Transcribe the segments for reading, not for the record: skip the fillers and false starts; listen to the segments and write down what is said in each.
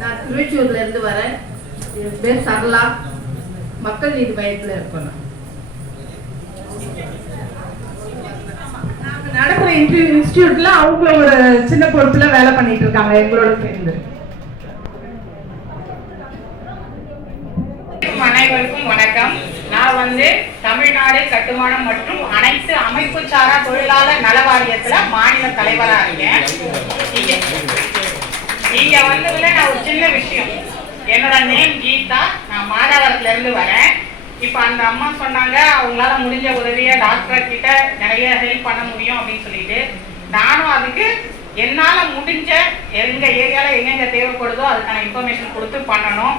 நான் திருச்சூர்ல இருந்து வரேன். என் பேர் சரளா. மக்கள் நீதி மையத்தில் இருக்கணும். நடக்கிற இன்ஸ்டிடியூட்ல அவங்கள ஒரு சின்ன பொறுப்புல வேலை பண்ணிட்டு இருக்காங்க எங்களோட சேர்ந்து. அனைவருக்கும் வணக்கம். நான் தமிழ்நாடு கட்டுமானம் மற்றும் அனைத்து அமைப்பு சாரா தொழிலாளர் நல வாரியத்துல மாநில தலைவரா இருக்கேன். நீங்க வந்ததுல நான் ஒரு சின்ன விஷயம், என்னோட நேம் கீதா, நான் மாதாவரத்துல இருந்து வரேன். இப்ப அந்த அம்மா சொன்னாங்க அவங்களால முடிஞ்ச உதவியை டாக்டர் கிட்ட நிறைய ஹெல்ப் பண்ண முடியும் அப்படின்னு சொல்லிட்டு, நானும் அதுக்கு என்னால முடிஞ்ச எங்க ஏரியால எங்கெங்க தேவைப்படுதோ அதுக்கான இன்ஃபர்மேஷன் கொடுத்து பண்ணணும்.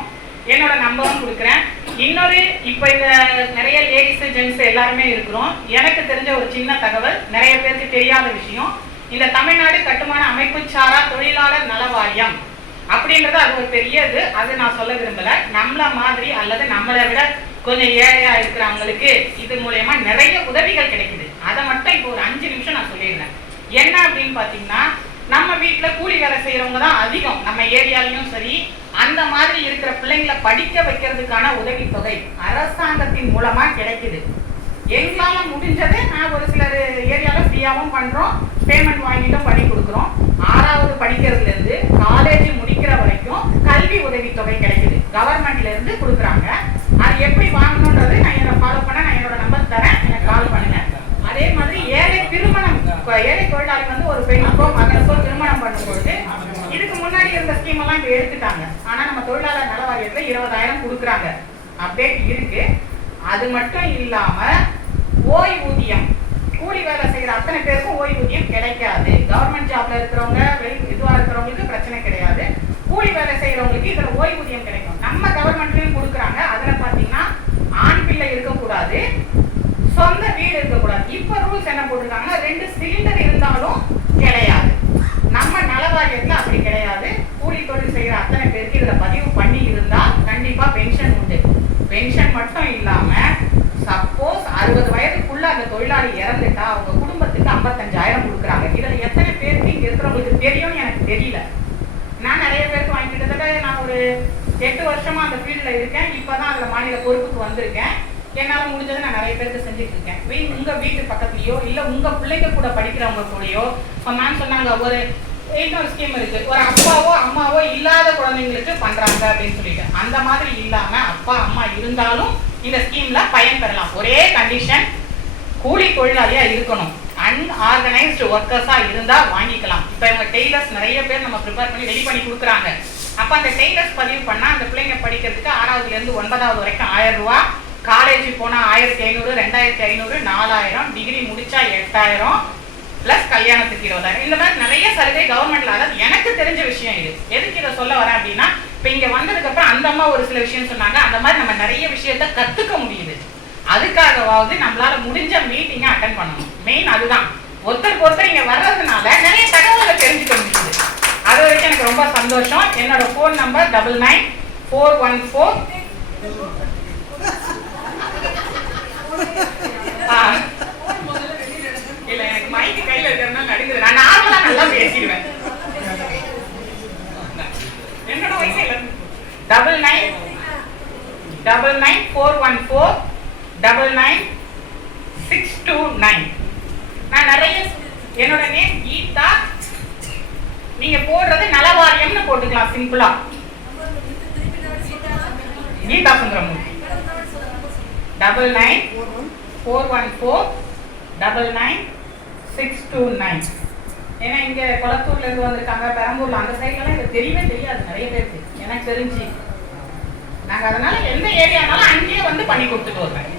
என்னோட நம்பரும் கொடுக்குறேன். இன்னொரு இப்ப இந்த நிறைய லேடிஸ் ஜென்ட்ஸ் எல்லாருமே இருக்கிறோம். எனக்கு தெரிஞ்ச ஒரு சின்ன தகவல், நிறைய பேருக்கு தெரியாத விஷயம், இந்த தமிழ்நாடு கட்டுமான அமைப்பு சாரா தொழிலாளர் நல வாரியம் அப்படின்றது அது ஒரு பெரியது. அது நான் சொல்ல விரும்பல. நம்மள மாதிரி அல்லது நம்மளை விட கொஞ்சம் ஏழையா இருக்கிறவங்களுக்கு இது மூலயமா நிறைய உதவிகள் கிடைக்குது. அதை மட்டும் இப்போ ஒரு 5 நிமிஷம் நான் சொல்லிடுறேன். என்ன அப்படின்னு பாத்தீங்கன்னா, நம்ம வீட்டுல கூலி வேலை செய்யறவங்க தான் அதிகம் நம்ம ஏரியாலையும் சரி. அந்த மாதிரி இருக்கிற பிள்ளைங்களை படிக்க வைக்கிறதுக்கான உதவித்தொகை அரசாங்கத்தின் மூலமா கிடைக்குது. எங்களால முடிஞ்சதை நான் ஒரு சிலர் ஏரியால ஃப்ரீயாவும் பண்றோம், பேமெண்ட் வாங்கிட்டும் பண்ணி கொடுக்குறோம். 6வது படிக்கிறதுல இருந்து காலேஜ் முடிக்கிற வரைக்கும் கல்வி உதவித்தொகை கிடைக்குது, கவர்மெண்ட்ல இருந்து கொடுக்குறாங்க. அது எப்படி வாங்கணும்ன்றது நான் என்னோட ஃபாலோ பண்ண, நான் என்னோட நம்பர் தரேன், எனக்கு கால் பண்ணுங்க. அதே மாதிரி ஏழை திருமணம், ஏழை தொழிலாளி ஒரு பெண்ணுக்கோ மகனுக்கோ திருமணம் பண்ணும்பொழுது இதுக்கு முன்னாடி இருந்த ஸ்கீம் எல்லாம் இப்ப எடுத்துட்டாங்க. ஆனா நம்ம தொழிலாளர் நல வாரியத்துல 20,000 கொடுக்குறாங்க, அப்டேட் இருக்கு. அது மட்டும் இல்லாம ஓய்வூதியம், கூலி வேலை செய்யற அத்தனை பேருக்கும் ஓய்வூதியம் கிடைக்காது. கவர்மெண்ட் ஜாப்ல இருக்கிறவங்க இதுவா இருக்கிறவங்களுக்கு பிரச்சனை கிடையாது. கூலி வேலை செய்யறவங்களுக்கு இதுல ஓய்வூதியம் கிடைக்கும். நம்ம கவர்மெண்ட்லயும் கொடுக்குறாங்க. அதுல பாத்தீங்கன்னா ஆண் பிள்ளை இருக்கக்கூடாது, சொந்த வீடு இருக்கக்கூடாது. இப்ப ரூல்ஸ் என்ன போட்டிருக்காங்கன்னா 2 சிலிண்டர் இருந்தாலும் கிடையாது. நம்ம நல வாரியத்துல அப்படி கிடையாது. கூலி தொழில் செய்யற அத்தனை பேருக்கு இதுல பதிவு பண்ணி இருந்தா கண்டிப்பா பென்ஷன் உண்டு. பென்ஷன் மட்டும் இல்லாம சப்போஸ் 60 வயதுக்குள்ள அந்த தொழிலாளி இறந்துட்டா அவங்க குடும்பத்துக்கு 55,000 கொடுக்குறாங்க. இதுல எத்தனை பேருக்கு இங்க இருக்கிறவங்களுக்கு தெரியும்னு எனக்கு தெரியல. நான் நிறைய பேருக்கு வாங்கிக்கிட்டத நான் ஒரு 8 வருஷமா அந்த ஃபீல்ட்ல இருக்கேன். இப்பதான் அதுல மாநில பொறுப்புக்கு வந்திருக்கேன். என்னால முடிஞ்சதை நான் நிறைய பேருக்கு செஞ்சுட்டு இருக்கேன். உங்க வீட்டு பக்கத்துலயோ இல்ல உங்க பிள்ளைங்க கூட படிக்கிறவங்க கூடயோ மேம் சொன்னாங்க ஒரு இன்னொரு ஸ்கீம் இருக்கு, ஒரு அப்பாவோ அம்மாவோ இல்லாத குழந்தைங்களுக்கு பண்றாங்க அப்படின்னு சொல்லிட்டு. அந்த மாதிரி இல்லாம அப்பா அம்மா இருந்தாலும் இந்த ஸ்கீம்ல பயன் பெறலாம். ஒரே கண்டிஷன், கூலி தொழிலாளியா இருக்கணும், அன்ஆர்கனைஸ்டு ஒர்க்கர்ஸா இருந்தா வாங்கிக்கலாம். இப்ப இவங்க டெய்லர்ஸ் நிறைய பேர் நம்ம ப்ரிப்பேர் பண்ணி ரெடி பண்ணி கொடுக்குறாங்க. அப்ப அந்த டெய்லர்ஸ் பதிவு பண்ணா அந்த பிள்ளைங்க படிக்கிறதுக்கு 6வதுல இருந்து 9வது வரைக்கும் 1000 ரூபாய், காலேஜ் போனா 1500, 2500, 4000, டிகிரி முடிச்சா 8000 பிளஸ் கல்யாணத்துக்கு 20,000. இந்த மாதிரி நிறைய சலுகை கவர்மெண்ட்ல. அதாவது எனக்கு தெரிஞ்ச விஷயம் இது. எதுக்கு இதை சொல்ல வரேன் அப்படின்னா, இப்ப இங்க வந்ததுக்கு அப்புறம் அந்த அம்மா ஒரு சில விஷயம் சொன்னாங்க. அந்த மாதிரி நம்ம நிறைய விஷயத்த கத்துக்க முடியுது. அதுக்காகவாவது நம்மளால முடிஞ்ச மீட்டிங்க அட்டென்ட் பண்ணணும். மெயின் அதுதான். ஒருத்தருக்கு ஒருத்தர் இங்க வர்றதுனால நிறைய தகவல்களை தெரிஞ்சுக்க முடியுது. அது வரைக்கும் எனக்கு ரொம்ப சந்தோஷம். என்னோட போன் நம்பர் 999414 இல்ல, எனக்கு மைக்கு கையில இருக்கிறதுனால நடுங்குது. நான் நார்மலா நல்லா பேசிடுவேன். என்னோட வயசு 999414999629. நான் நிறைய, என்னோட நேம் கீதா. நீங்க போடுறது நலவாரியம்னு போட்டுக்கலாம் சிம்பிளா. கீதா சுந்தரமூர்த்தி. 999414999629. ஏன்னா இங்க கொளத்தூர்ல இருந்து வந்திருக்காங்க, பெரம்பூர்ல அந்த சைட்லாம் இது தெரியவே தெரியாது நிறைய பேருக்கு. எனக்கு தெரிஞ்சு நாங்க அதனால எந்த ஏரியானாலும் அங்கேயே பண்ணி கொடுத்துட்டு வருவேன்.